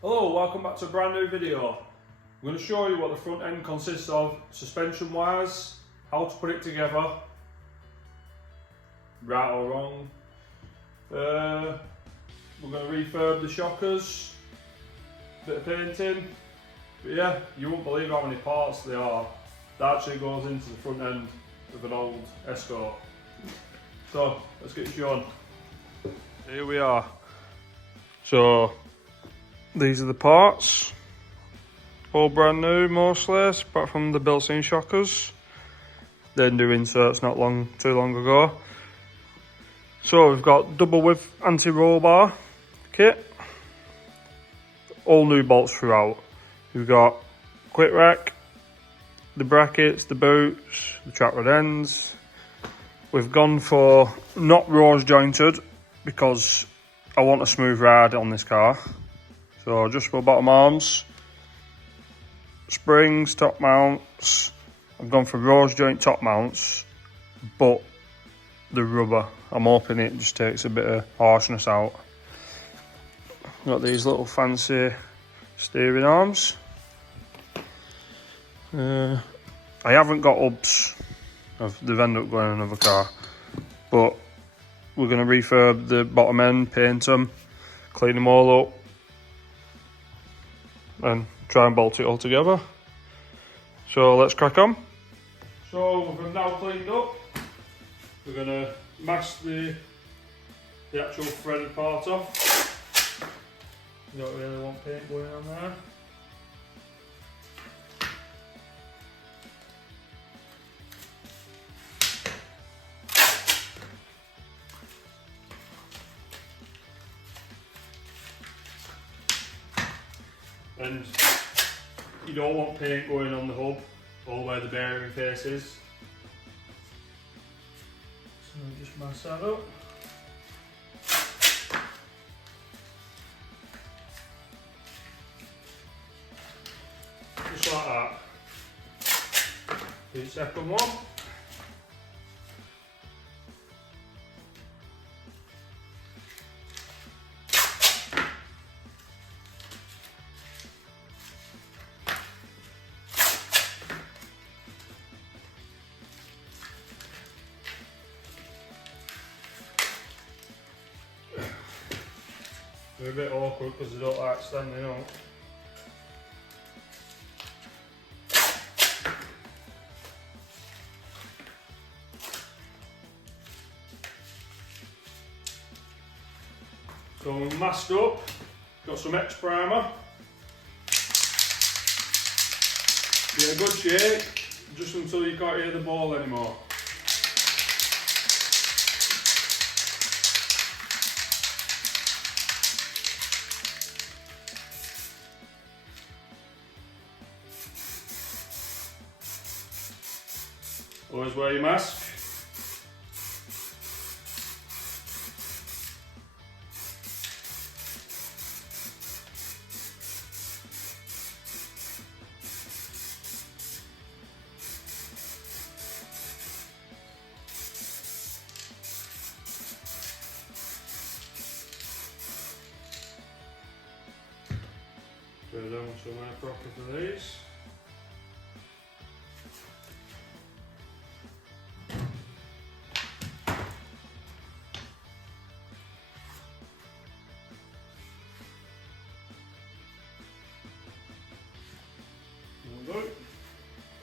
Hello, welcome back to a brand new video. I'm going to show you what the front end consists of, suspension wise, how to put it together, right or wrong. We're going to refurb the shockers, bit of painting, but yeah, you won't believe how many parts there are. That actually goes into the front end of an old Escort. So, let's get shown. Here we are. So, these are the parts, all brand new mostly, apart from the built-in shockers. They didn't do inserts not too long ago. So we've got double width anti-roll bar kit, all new bolts throughout. We've got quick rack, the brackets, the boots, the track rod ends. We've gone for not rose jointed because I want a smooth ride on this car. So adjustable bottom arms, springs, top mounts. I've gone for rose joint top mounts, but the rubber, I'm hoping it just takes a bit of harshness out. Got these little fancy steering arms. I haven't got hubs, they've ended up going in another car, but we're going to refurb the bottom end, paint them, clean them all up, and try and bolt it all together. So let's crack on. So we've now cleaned up. We're going to mask the actual threaded part off. You don't really want paint going on there. And you don't want paint going on the hub or where the bearing face is. So just mask that up. Just like that. Do the second one. They're a bit awkward because they don't like standing up. So we're masked up, got some X primer. Get a good shake, just until you can't hear the ball anymore. Always wear your mask. Go down somewhere proper for these.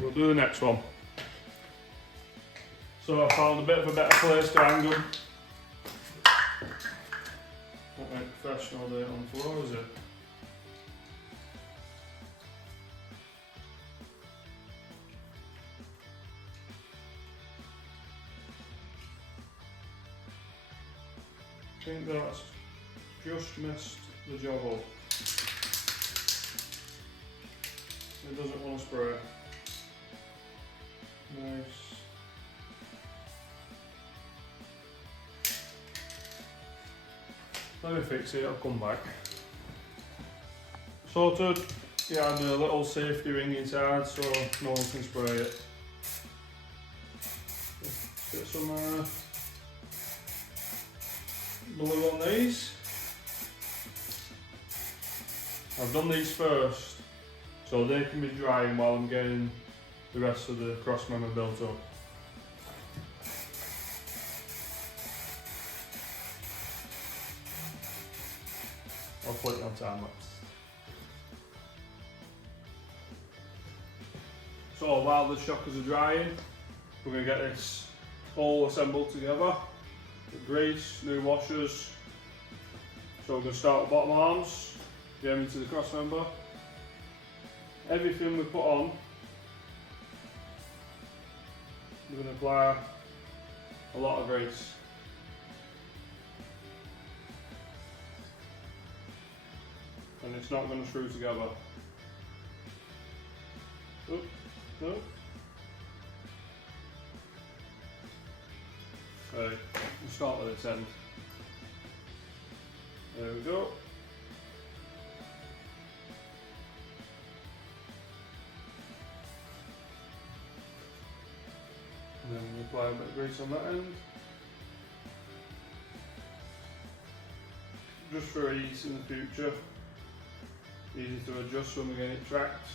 We'll do the next one. So I found a bit of a better place to hang them. Not like professional do it on the floor, is it? I think that's just missed the job up. It doesn't want to spray. Nice. Let me fix it, I'll come back. Sorted. Yeah, and a little safety ring inside so no one can spray it. Get some blue on these. I've done these first so they can be drying while I'm getting the rest of the crossmember built up. I'll put it on time lapse. So while the shockers are drying, we're going to get this all assembled together. The grease, new washers. So we're going to start with bottom arms, get them into the crossmember. Everything we put on, we're going to apply a lot of grease. And it's not going to screw together. Oop, no. Right, we'll start with this end. There we go. And then we'll apply a bit of grease on that end. Just for ease in the future. Easy to adjust when we're getting it tracked.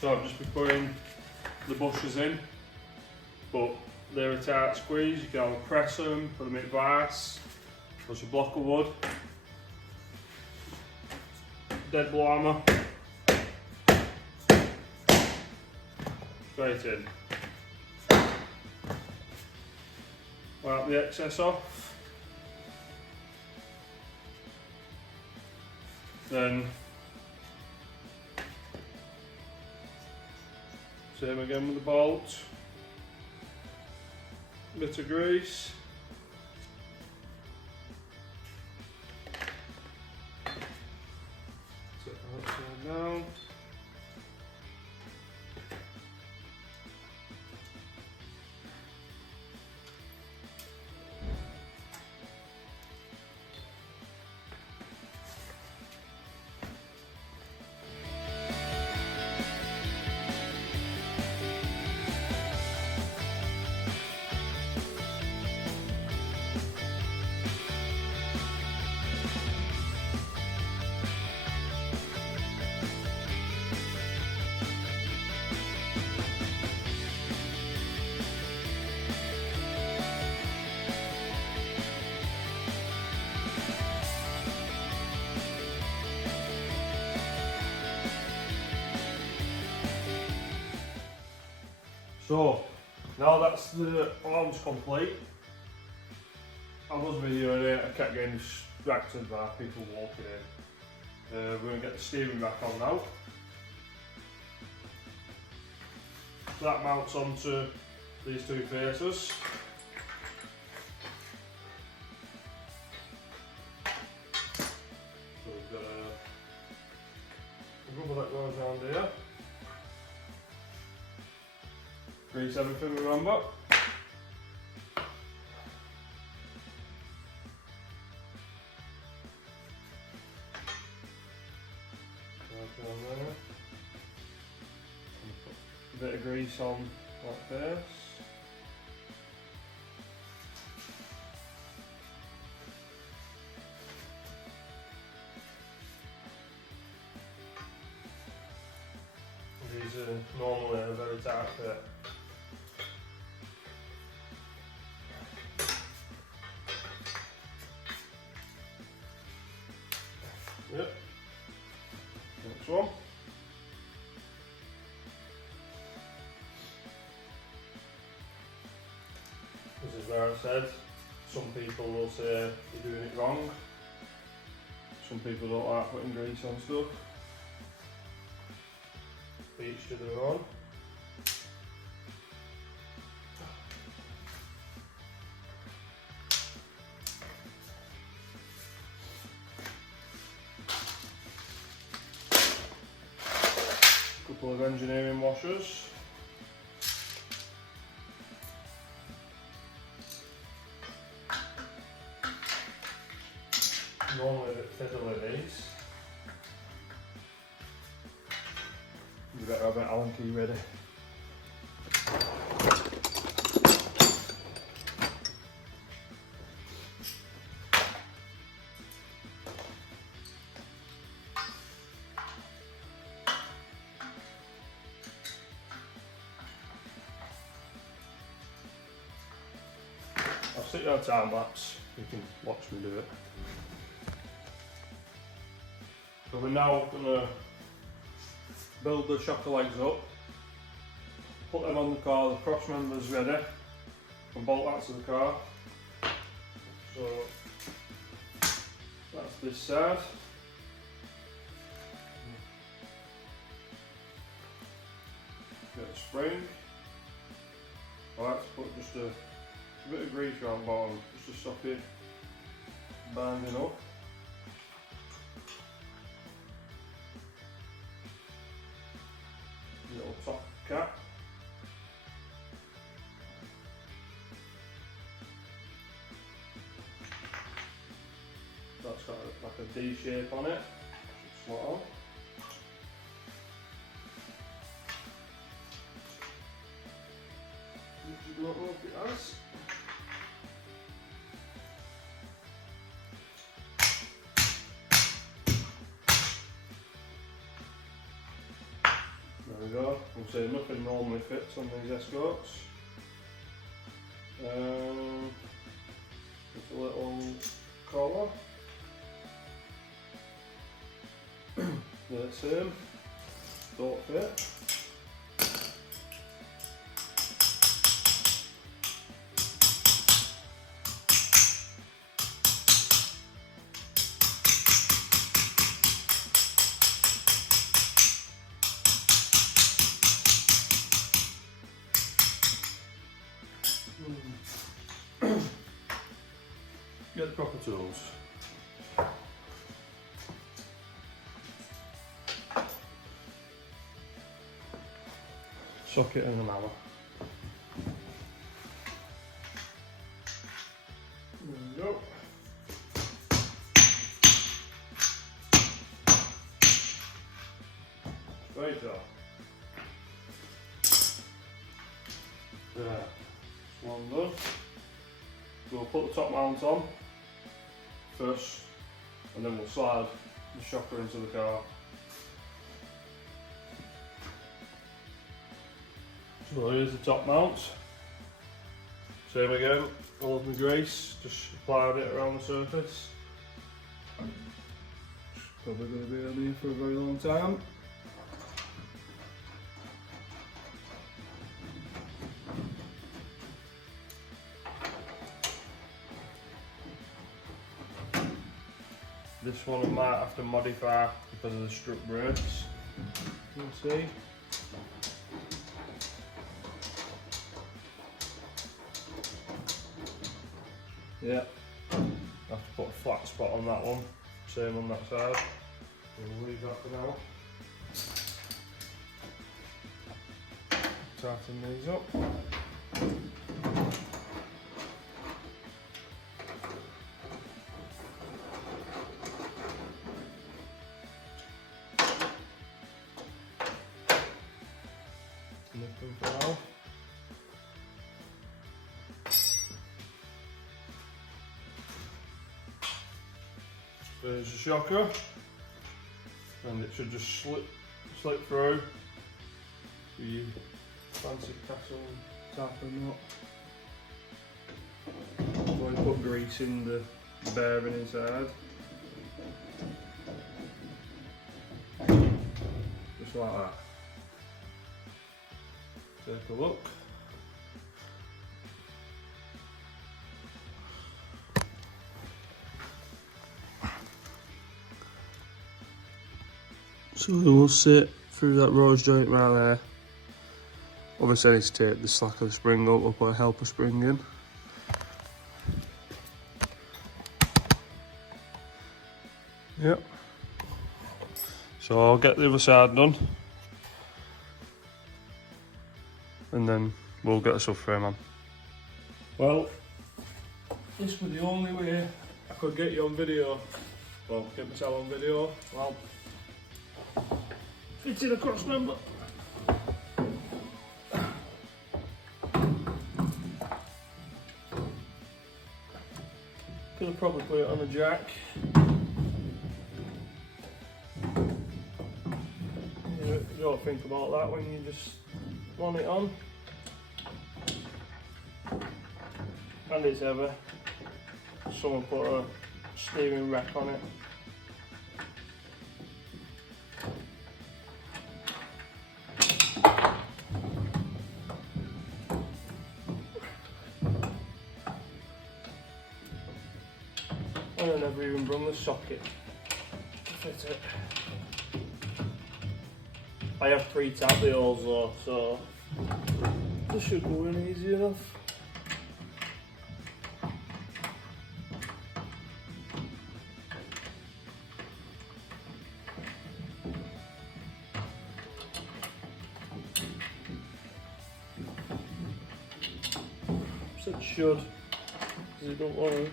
So I've just been putting the bushes in, but they're a tight squeeze. You can either press them, put them in vice, plus a block of wood, dead blow hammer, straight in. Wipe the excess off. Then same again with the bolt. Bit of grease. Set that upside down. So, now that's the arms complete. I was videoing it, I kept getting distracted by people walking in. We're going to get the steering back on now. So that mounts onto these two faces. So we've got a rubber that goes around here. Grease everything, remember. A bit of grease on like this. These are normally a very tight fit. Yep. Next one. This is where I said some people will say you're doing it wrong. Some people don't like putting grease on stuff. Each to their own. Couple of engineering washers. Normally a bit fiddly these. You better have an Allen key ready. I'll stick you on time lapse, you can watch me do it. So we're now going to build the shocker legs up, put them on the car, the cross members ready, and bolt that to the car. So that's this side. Get a spring. I like to put just a bit of grease around the bottom just to stop it binding up. Little top cap. That's got like a D shape on it. Slot on. You don't know if it has. There we go. I'll say nothing normally fits on these Escorts. Just a little collar. They're the same. Don't fit. Get the proper tools. Socket and an hammer. There we go. Right there. There. That's one done. We'll put the top mount on first, and then we'll slide the shocker into the car. So here's the top mount. Same again, all of my grease, just applied it around the surface. Probably going to be on here for a very long time. This one I might have to modify because of the strut brakes. You'll see. Yeah, I have to put a flat spot on that one. Same on that side. We'll leave that for now. Tighten these up. Nothing for now. There's the shocker, and it should just slip through the fancy castle type of nut. So I put grease in the bearing inside, just like that. Take a look. So it will sit through that rose joint right there. Obviously I need to take the slack of the spring up, we'll put a helper spring in. Yep. So I'll get the other side done. And then we'll get the subframe on. Well, this was the only way I could get you on video. Well, get myself on video. Well, fitting a cross member. Could have probably put it on a jack. You don't think about that when you just want it on. And it's heavy. Someone put a steering rack on it. And I never even brung the socket to fit it. I have pre-tapped the holes though, so this should go in easy enough. Said should, because you don't want to.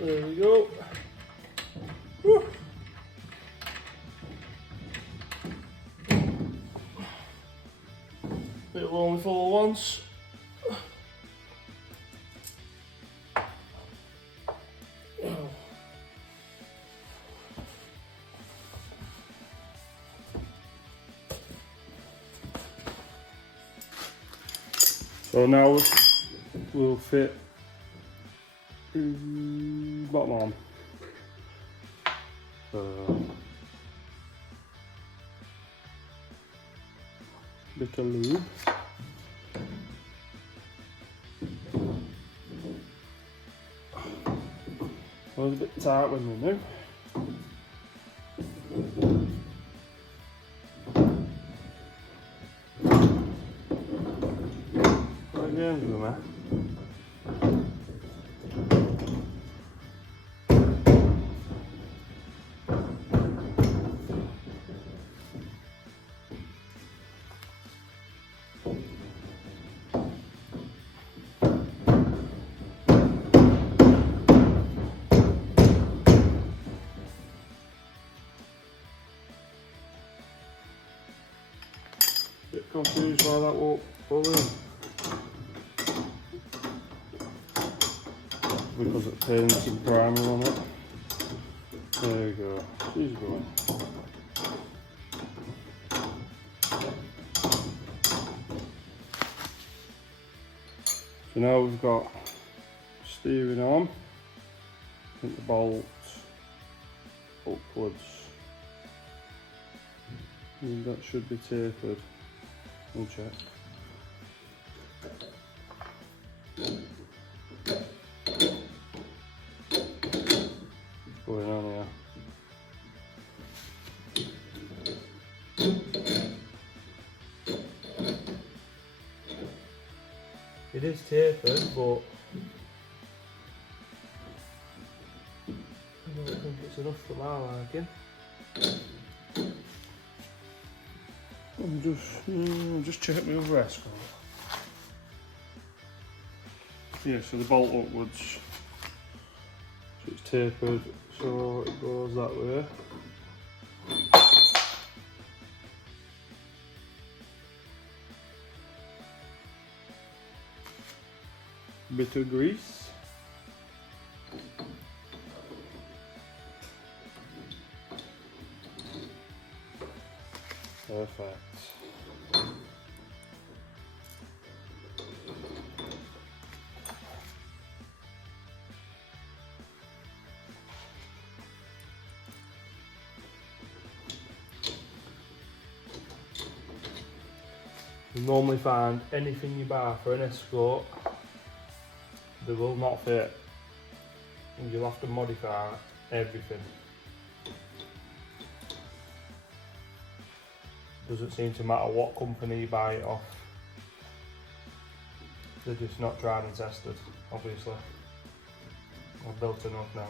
There we go. Whew. Bit lonely for once. So now we'll fit bottom on. So bit of lube. I was a bit tight when we knew. Again, man. Bit confused why that won't pull in. Because it paints some primer on it. There we go. She's going. So now we've got steering arm. I think the bolt upwards. And that should be tapered. We'll check. What's going on here? It is tapered, but I don't think it's enough for my liking. I'm just checking my other Escort. Yeah, so the bolt upwards. So it's tapered, so it goes that way. Bit of grease. Perfect. You normally find anything you buy for an Escort, they will not fit. And you'll have to modify everything. Doesn't seem to matter what company you buy it off. They're just not tried and tested, obviously. I've built enough now.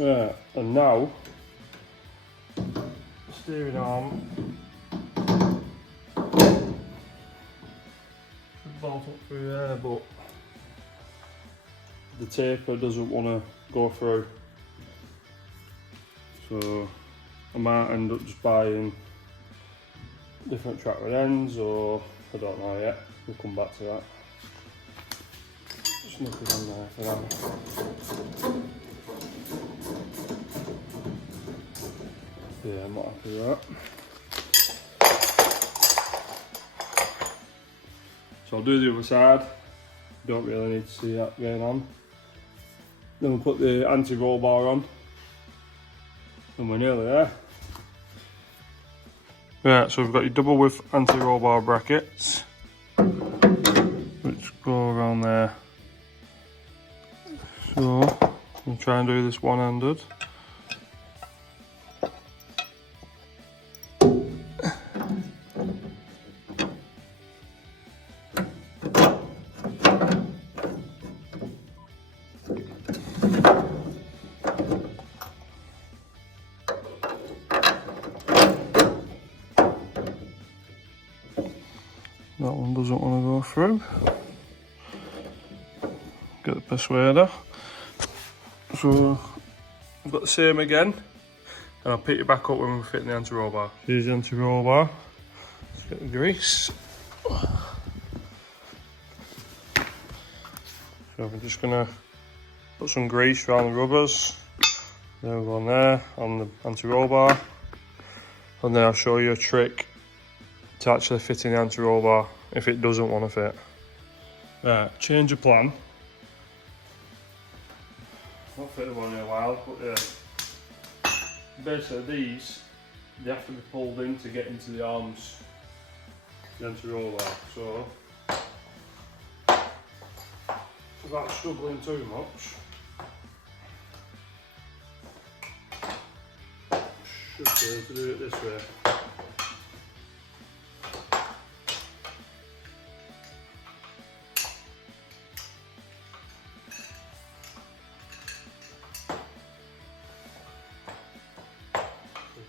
Right, and now steering arm should bolt up through there, but the taper doesn't want to go through, so I might end up just buying different track rod ends, or I don't know yet. We'll come back to that. Just nip it on there for now. Yeah, I'm not happy with that. So I'll do the other side. Don't really need to see that going on. Then we'll put the anti-roll bar on, and we're nearly there. Right, so we've got your double width anti-roll bar brackets, which go around there. So we'll try and do this one-handed. That one doesn't want to go through. Get the persuader. So I've got the same again, and I'll pick it back up when we're fitting the anti-roll bar. Here's the anti-roll bar. Let's get the grease. So I'm just gonna put some grease around the rubbers. Then we'll go on there on the anti-roll bar, and then I'll show you a trick to actually fit in the anti-roll bar if it doesn't want to fit. Right, change of plan. Won't fit the one in a while, but yeah. Basically these, they have to be pulled in to get into the arms, the anti-roll bar. So, without struggling too much, should be able to do it this way.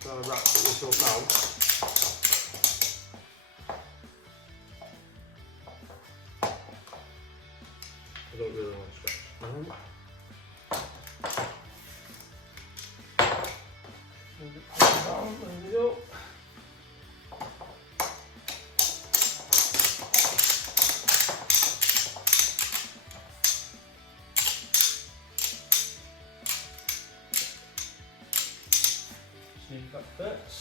So I'm trying to wrap this up now. I don't really want to stretch. Down, there we go. See if that fits.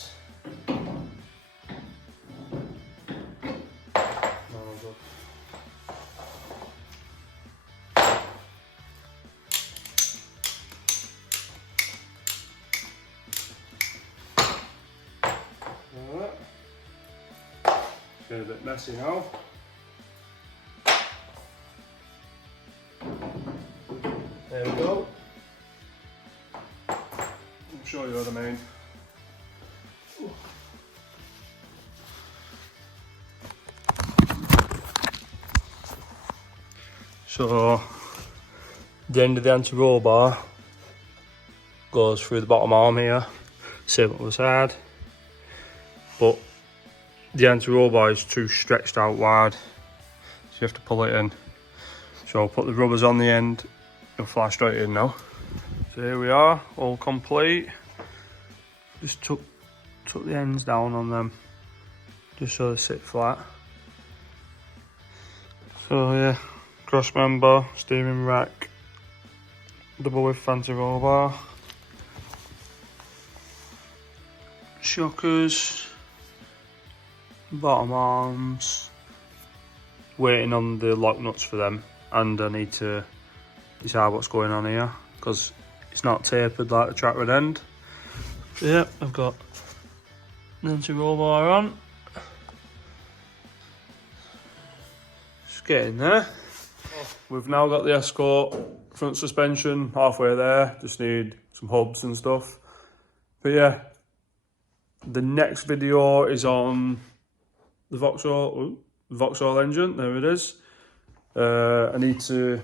It's getting a bit messy now. There we go. I'll show you what I mean. So the end of the anti-roll bar goes through the bottom arm here, same on the side, but the anti-roll bar is too stretched out wide, so you have to pull it in. So I'll put the rubbers on the end, it'll fly straight in now. So here we are, all complete. Just tuck the ends down on them, just so they sit flat. So yeah, cross member, steering rack, double width anti-roll bar, shockers, bottom arms, waiting on the lock nuts for them, and I need to decide what's going on here because it's not tapered like the track rod end. So yeah, I've got the anti-roll bar on, just getting there. We've now got the Escort front suspension halfway there, just need some hubs and stuff. But yeah, the next video is on the Vauxhall engine, there it is. I need to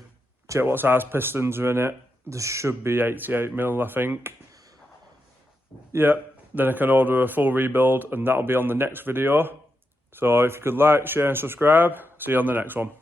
check what size pistons are in it, This should be 88mm, I think. Yeah, then I can order a full rebuild and that'll be on the next video. So if you could like, share and subscribe, see you on the next one.